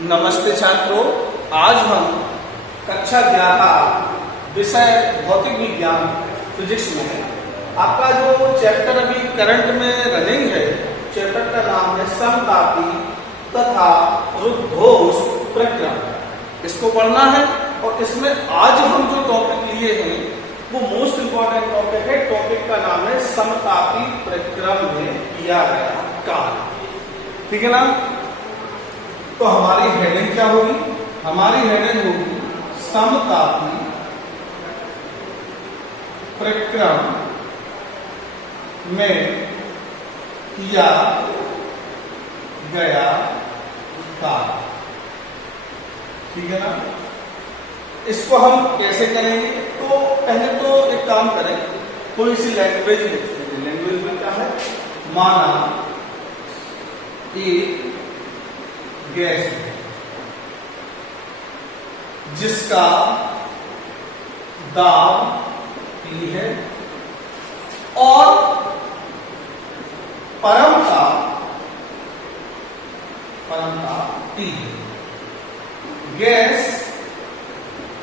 नमस्ते छात्रों, आज हम कक्षा 11 विषय भौतिक विज्ञान फिजिक्स में आपका जो चैप्टर अभी करंट में रनिंग है, चैप्टर का नाम है समतापी तथा रुद्धोष्म प्रक्रम। इसको पढ़ना है और इसमें आज हम जो टॉपिक लिए हैं वो मोस्ट इंपॉर्टेंट टॉपिक है। टॉपिक का नाम है समतापी प्रक्रम में किया गया कार्य। ठीक है ना? तो हमारी हेडिंग क्या होगी? हमारी हेडिंग होगी समतापी प्रक्रम में किया गया कार्य। ठीक है ना? इसको हम कैसे करेंगे? तो पहले तो एक काम करें, कोई सी लैंग्वेज लिखते हैं। लैंग्वेज में क्या है? माना एक गैस है जिसका दाब P है और परम का T है। गैस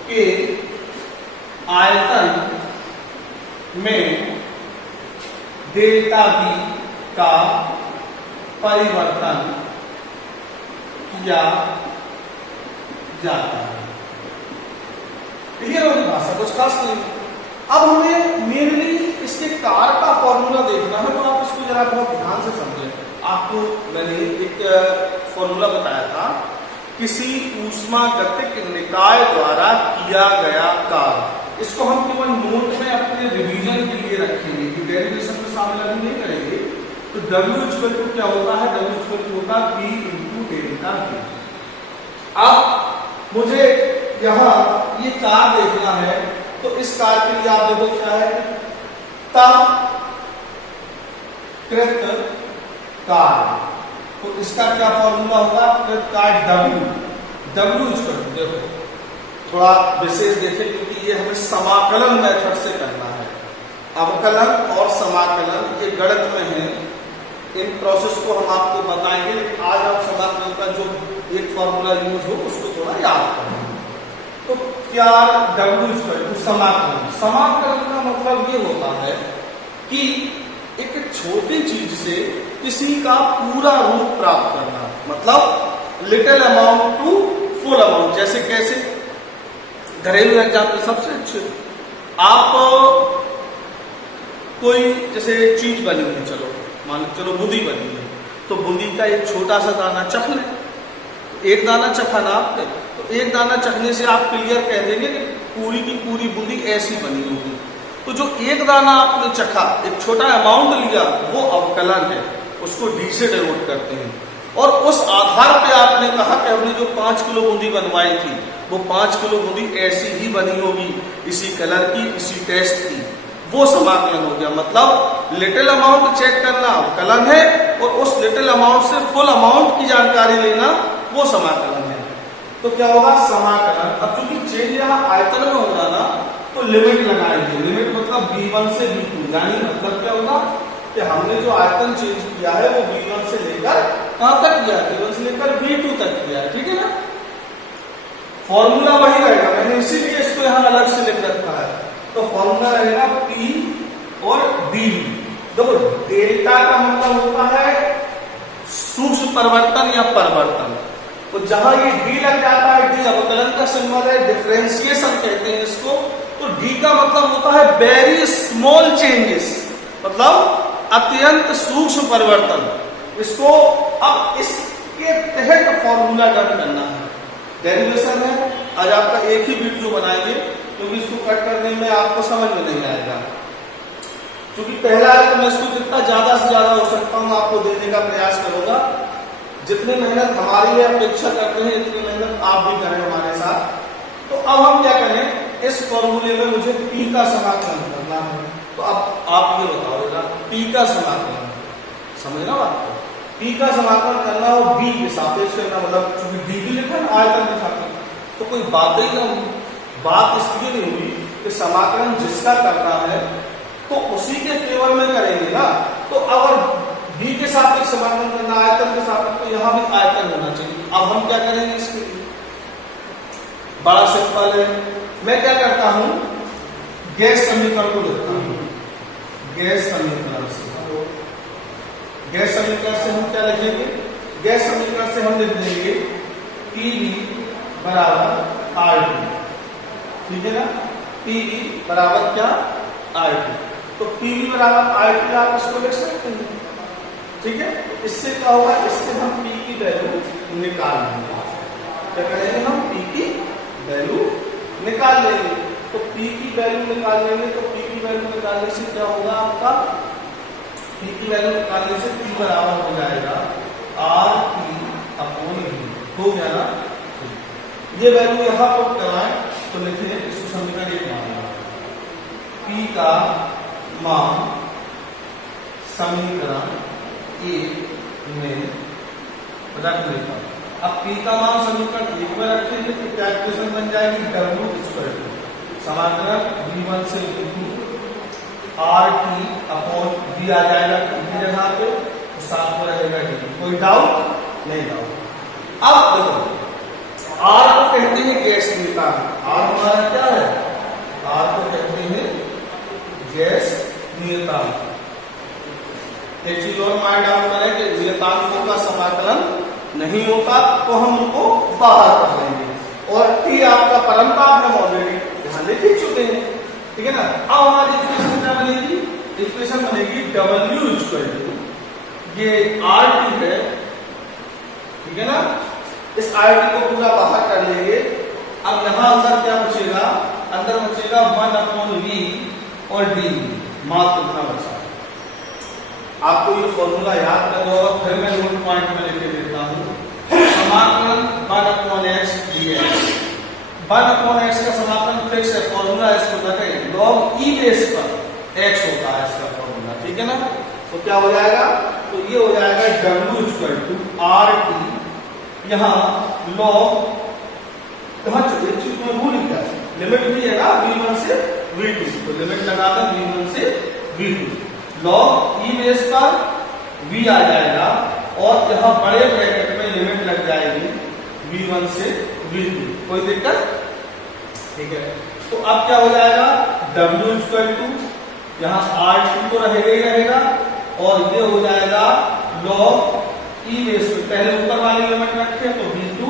के आयतन में डेल्टा V का परिवर्तन किया जाता है। क्लियर होगी भाषा? कुछ खास नहीं। अब हमें मेनली इसके कार्य का फॉर्मूला देखना है, तो आप इसको जरा बहुत ध्यान से समझें। आपको मैंने एक फॉर्मूला बताया था, किसी ऊष्मागतिक निकाय द्वारा किया गया कार्य। इसको हम केवल नोट में अपने रिवीजन के लिए रखेंगे कि डेरिवेशन में शामिल अभी नहीं करेंगे। तो W क्या होता है? W होता है P इंटू डेल्टा V। अब मुझे यहां ये कार्य देखना है, तो इस कार्य के लिए आप देखो क्या है? तब कृत कार्य। तो इसका क्या फॉर्मूला होगा? कृत कार्य W देखो थोड़ा विशेष देखें, क्योंकि ये हमें समाकलन मेथड से करना है। अवकलन और समाकलन ये गणित में है, इन प्रोसेस को हम आपको बताएंगे। आज आप समाकलन का जो एक फॉर्मूला यूज हो उसको थोड़ा याद करें। तो क्या W समाकलन। समाकलन का मतलब ये होता है कि एक छोटी चीज से किसी का पूरा रूप प्राप्त करना, मतलब little amount to full amount. जैसे कैसे? घरेलू एग्जाम्पल सबसे अच्छे। आप कोई जैसे चीज बनी है, चलो बूंदी बनी है, तो बूंदी का एक छोटा सा दाना चख लें। एक दाना चखा ना आपने, तो एक दाना चखने से आप क्लियर कह देंगे कि पूरी की पूरी बूंदी ऐसी बनी होगी। तो जो एक दाना आपने चखा, एक छोटा अमाउंट लिया, वो अवकलन है, उसको D से डिनोट करते हैं। और उस आधार पे आपने कहा कि हमने जो 5 किलो बूंदी बनवाई थी, वो 5 किलो बूंदी ऐसी ही बनी होगी, इसी कलर की, इसी टेस्ट की। वो समाकलन हो गया। मतलब लिटिल अमाउंट चेक करना अवकलन है, और उस लिटिल अमाउंट से फुल अमाउंट की जानकारी लेना वो समाकलन है। तो क्या होगा? समाकलन। अब चूंकि चेंज यहाँ आयतन में होगा ना, तो लिमिट लगाएंगे। लिमिट मतलब B1 से B2, यानी मतलब क्या होगा कि हमने जो आयतन चेंज किया है वो B1 से लेकर कहां तक किया है? B1 से लेकर B2 तक किया है। ठीक है ना? फॉर्मूला वही रहेगा, मैंने इसीलिए इसको यहां अलग से लिख रखा है। तो फॉर्मूला रहेगा P और D। देखो डेल्टा का मतलब होता है सूक्ष्म परिवर्तन या परिवर्तन। तो जहां ये D लग जाता है, D अवकलन का सिंबल है, डिफरेंशिएशन कहते हैं इसको। तो D का मतलब होता है वेरी स्मॉल चेंजेस, मतलब अत्यंत सूक्ष्म परिवर्तन। इसको अब इसके तहत फॉर्मूला डन करना है। डेरिवेशन है, आज आपका एक ही वीडियो बनाएंगे, क्योंकि इसको कट करने में आपको समझ में नहीं आएगा। क्योंकि पहला है तो मैं इसको जितना ज्यादा से ज्यादा हो सकता हूं आपको देने का प्रयास करूंगा। जितनी मेहनत हमारी लिए अपेक्षा करते हैं, इतनी मेहनत आप भी करें हमारे साथ। तो अब हम क्या करें? इस फॉर्मूले में मुझे P का समाकलन करना है। तो अब आप ये बताओ, P का समाकलन समझना बात को। P का समाकलन करना हो B के सापेक्ष करना, मतलब चूंकि D भी लिखा ना आयतन के साथ, तो कोई बात ही ना हुई। बात इसलिए नहीं हुई कि समाकलन जिसका करना है तो उसी के फेवर में करेंगे ना। तो अगर बी के सापेक्ष समाकलन करना, आयतन के सापेक्ष, तो यहाँ भी आयतन होना चाहिए। अब हम क्या करेंगे इसके लिए, बड़ा सिंपल है। मैं क्या करता हूं, गैस समीकरण को लिखता हूं। गैस समीकरण से हम क्या लिखेंगे, गैस समीकरण से हम लिख देंगे PV बराबर RT, ठीक है ना। PV बराबर क्या, RT। तो PV बराबर RT आप इसको लिख सकते हैं, ठीक है। इससे क्या होगा, इससे हम P की वैल्यू निकाल लेंगे। क्या करेंगे हम, P की वैल्यू निकाल लेंगे। तो P की वैल्यू निकाल लेंगे, तो P की वैल्यू निकालने से क्या होगा आपका, P की वैल्यू निकालने से P बराबर हो जाएगा RT/V, हो गया ना। ये वैल्यू यहां पर कराएं तो लिखें इसको समीकरण 1 मान, P का मान समीकरण 1 में रख लेता हूं। अब P का मान समीकरण 1 में रखेंगे तो क्या इक्वेशन बन जाएगी, W समाकलन V1 से V2 RT/V आ जाएगा की जगह पे, तो साथ में रहेगा D। कोई डाउट नहीं, डाउट। अब देखो R को कहते हैं गैस नियतांक। R हमारा क्या है, R को कहते हैं गैस नियतांक। एक चीज और माइंड आउट करें कि नियतांकों का समाकलन नहीं होता तो हम उनको बाहर कर लेंगे। और T आपका परंपरा हम ऑलरेडी यहाँ लिख ही चुके हैं, ठीक है ना। अब हमारी इक्वेशन क्या बनेगी, इक्वेशन बनेगी W ये RT है, ठीक है ना। इस RT को पूरा बाहर कर लेंगे। अब यहाँ अंदर क्या बचेगा, अंदर बचेगा 1/V और D, मात्र इतना बचा। आपको ये फॉर्मूला याद करना होगा, फिर मैं नोट पॉइंट में लिख देता हूं। समाकलन 1/x dx, 1/x का समाकलन फिक्स है, फॉर्मूला इसको रखें, log e बेस पर x होता है इसका फॉर्मूला, ठीक है ना। तो क्या हो जाएगा, तो ये हो जाएगा W RT, यहाँ log, यहाँ एक चीज में भूल गया, लिमिट भी है ना V1 से V2, तो लिमिट लगा दें V1 से V2, log e बेस पर V आ जाएगा और यहाँ बड़े ब्रैकेट में लिमिट लग जाएगी V1 से V2। कोई दिक्कत, ठीक है। तो अब क्या हो जाएगा, W यहाँ RT तो रहेगा ही रहेगा और ये हो जाएगा log e बेस पे, पहले ऊपर वाली लिमिट रखें तो V2,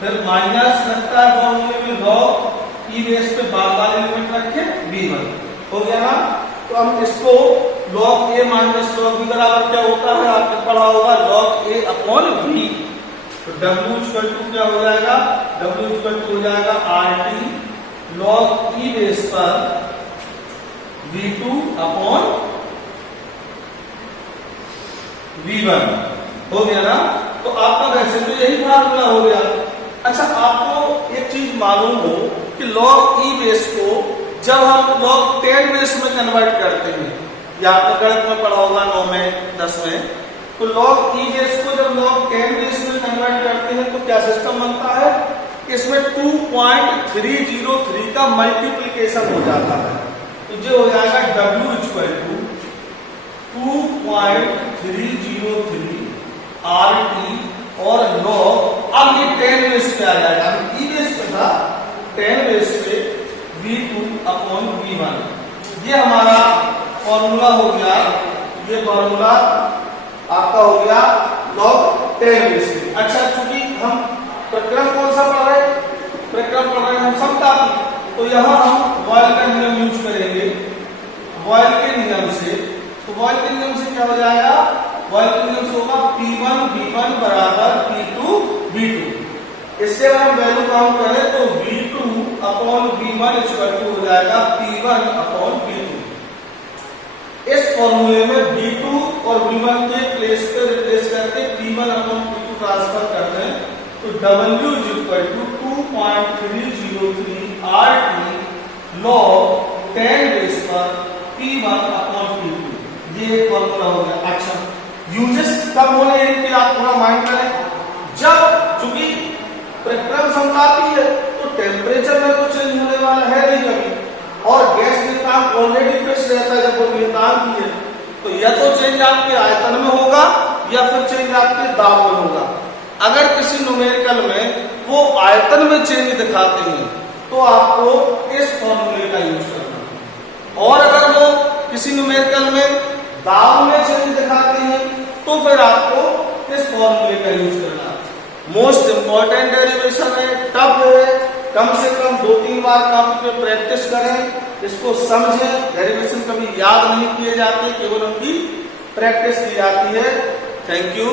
फिर माइनस लगता है फॉर्मूले में log e बेस पे बाद वाली लिमिट रखें V1, हो गया ना। तो हम इसको log a minus log b बराबर क्या होता है, आपने पढ़ा होगा log a/V। तो W क्या हो जाएगा, W हो जाएगा RT log e बेस पर V2/V1, हो गया ना। तो आपका वैसे तो यही फार्मूला हो गया। अच्छा, आपको एक चीज मालूम हो कि log e बेस को जब हम log 10 बेस में कन्वर्ट करते हैं, या आपने गणित में पढ़ा होगा 9 में 10 में, तो log e बेस को जब log 10 बेस में कन्वर्ट करते हैं तो क्या सिस्टम बनता है, इसमें 2.303 का मल्टीप्लीकेशन हो जाता है। तो जो हो जाएगा W 2.303 RT और log, अब ये 10 बेस पे आ जाएगा, e बेस पे था, 10 बेस पे V2/V1। ये हमारा फॉर्मूला हो गया, ये फॉर्मूला आपका हो गया log 10 बेस पे। अच्छा, चूंकि हम प्रक्रम कौन सा पढ़ रहे, प्रक्रम पढ़ रहे हम समता, तो यहाँ हम बॉयल का नियम यूज करेंगे। बॉयल के नियम से, तो बॉयल के नियम से क्या हो जाएगा, बॉयल के नियम से होगा P1V1 बराबर P2V2। इससे अगर हम वैल्यू काउंट करें तो V2/V1 हो जाएगा P1/V2। इस फॉर्मूले में V2 और V1 के प्लेस पे रिप्लेस करके P1/P2 ट्रांसफर करते हैं, तो W 2.303 RT log 10 बेस पर P1/P2, ये फॉर्मूला हो गया। अच्छा, यूजेस कब होने हैं कि आप थोड़ा माइंड करें, जब चूंकि प्रक्रम समतापी है तो टेम्परेचर में तो चेंज होने वाला है नहीं कभी, और गैस नियतांक ऑलरेडी फिक्स रहता है जब वो नियतांक ही है, तो या तो चेंज आपके आयतन में होगा या फिर चेंज आपके दाब में होगा। अगर किसी न्यूमेरिकल में वो आयतन में चेंज दिखाते हैं तो आपको इस फॉर्मूले का यूज करना है, और अगर वो किसी न्यूमेरिकल में दाब में चेंज दिखाते हैं तो फिर आपको इस फॉर्मूले का यूज करना है। मोस्ट इंपॉर्टेंट डेरिवेशन है, टफ है, कम से कम 2-3 बार कॉपी पे प्रैक्टिस करें, इसको समझें। डेरिवेशन कभी याद नहीं किए जाते, केवल उनकी प्रैक्टिस की जाती है। Thank you.